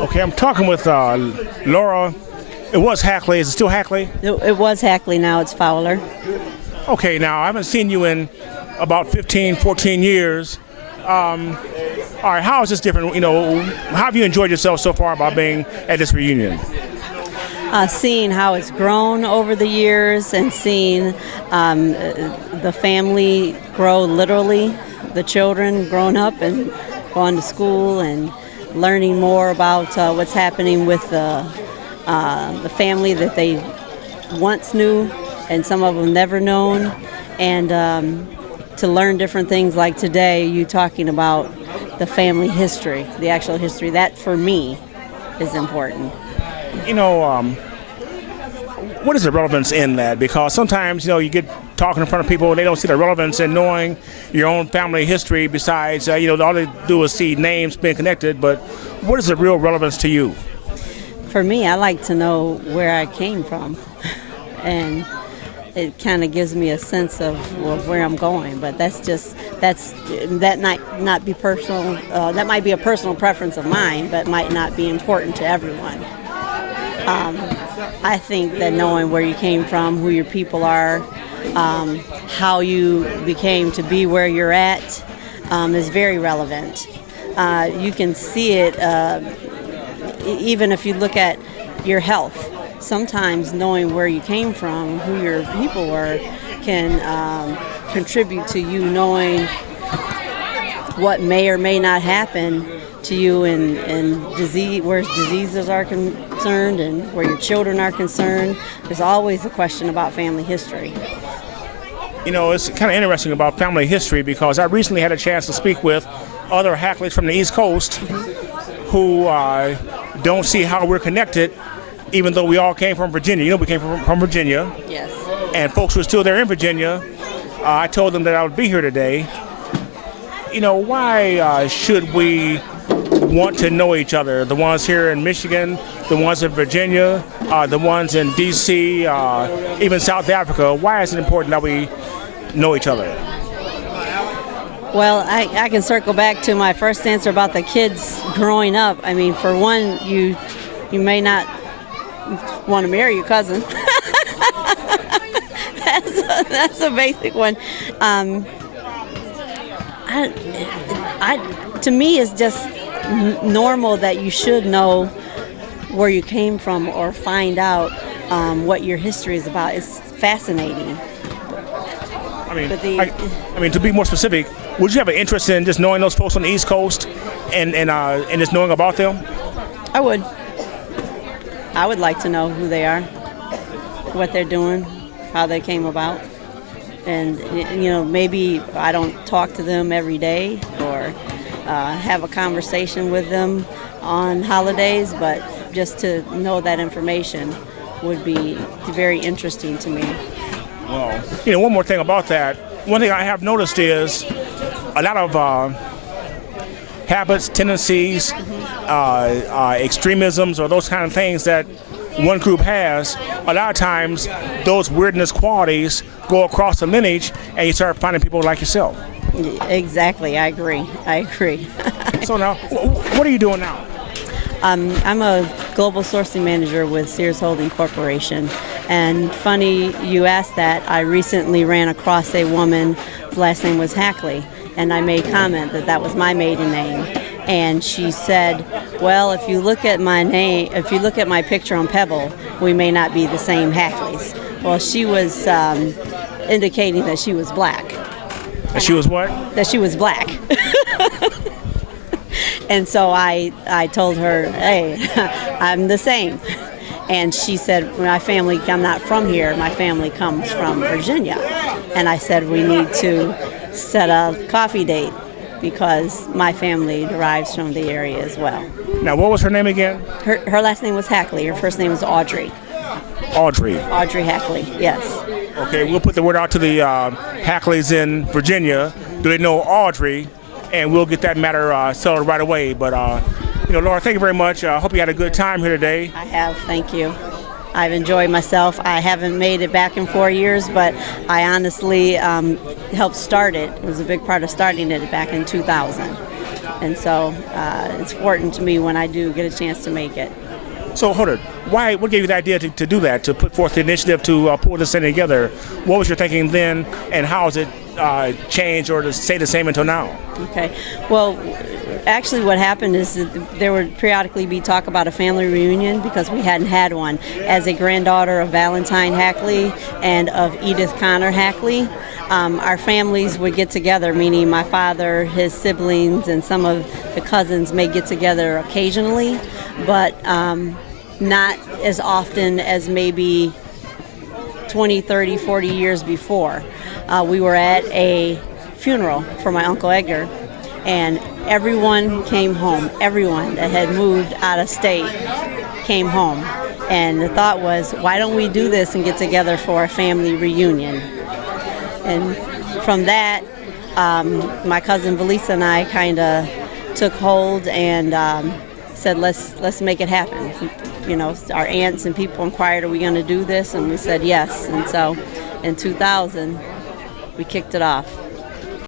Okay, I'm talking with Laura. It was Hackley. Is it still Hackley? It was Hackley, now it's Fowler. Okay, now I haven't seen you in about 15, 14 years. All right, how is this different? You know, how have you enjoyed yourself so far about being at this reunion? Seeing how it's grown over the years and seeing the family grow literally, the children growing up and going to school and learning more about what's happening with the family that they once knew and some of them never known, and to learn different things like today, you talking about the family history, the actual history. That for me is important. You know, what is the relevance in that? Because sometimes, you know, you get talking in front of people and they don't see the relevance in knowing your own family history besides, you know, all they do is see names being connected, but what is the real relevance to you? For me, I like to know where I came from, and it kind of gives me a sense of where I'm going. But that might not be personal. That might be a personal preference of mine, but might not be important to everyone. I think that knowing where you came from, who your people are, how you became to be where you're at, is very relevant. You can see it even if you look at your health. Sometimes knowing where you came from, who your people were, can contribute to you knowing what may or may not happen to you in disease, where diseases are concerned and where your children are concerned. There's always a question about family history. You know, it's kind of interesting about family history because I recently had a chance to speak with other Hackleys from the East Coast who don't see how we're connected, even though we all came from Virginia. You know, we came from Virginia. Yes. And folks who are still there in Virginia, I told them that I would be here today. You know, why should we want to know each other? The ones here in Michigan, the ones in Virginia, the ones in D.C., even South Africa. Why is it important that we know each other? Well, I can circle back to my first answer about the kids growing up. I mean, for one, you may not want to marry your cousin. That's a basic one. To me, it's just normal that you should know where you came from or find out what your history is about. It's fascinating. I mean, to be more specific, would you have an interest in just knowing those folks on the East Coast and just knowing about them? I would. I would like to know who they are, what they're doing, how they came about. And, you know, maybe I don't talk to them every day or have a conversation with them on holidays, but just to know that information would be very interesting to me. Well, you know, one more thing about that. One thing I have noticed is a lot of habits, tendencies, extremisms, or those kind of things that one group has, a lot of times those weirdness qualities go across the lineage and you start finding people like yourself. Exactly, I agree. So now, what are you doing now? I'm a global sourcing manager with Sears Holding Corporation. And funny you asked that. I recently ran across a woman, whose last name was Hackley, and I made comment that that was my maiden name. And she said, well, if you look at my name, if you look at my picture on Pebble, we may not be the same Hackleys. Well, she was indicating that she was black. That she was what? That she was black. And so I told her, hey, I'm the same. And she said, my family, I'm not from here, my family comes from Virginia. And I said, we need to set a coffee date because my family derives from the area as well. Now, what was her name again? Her last name was Hackley. Her first name was Audrey. Audrey. Audrey Hackley, yes. Okay, we'll put the word out to the Hackleys in Virginia. Do they know Audrey? And we'll get that matter settled right away. But, you know, Laura, thank you very much. I hope you had a good time here today. I have, thank you. I've enjoyed myself. I haven't made it back in 4 years, but I honestly helped start it. It was a big part of starting it back in 2000. And so it's important to me when I do get a chance to make it. So hold it. What gave you the idea to do that, to put forth the initiative to pull this thing together? What was your thinking then, and how has it changed or to stay the same until now? Okay. Well, actually what happened is that there would periodically be talk about a family reunion because we hadn't had one. As a granddaughter of Valentine Hackley and of Edith Connor Hackley, our families would get together, meaning my father, his siblings, and some of the cousins may get together occasionally, but not as often as maybe 20, 30, 40 years before. We were at a funeral for my Uncle Edgar, and everyone came home. Everyone that had moved out of state came home. And the thought was, why don't we do this and get together for a family reunion? And from that, my cousin Valisa and I kind of took hold and said, let's make it happen. You know, our aunts and people inquired, are we going to do this? And we said yes. And so in 2000, we kicked it off.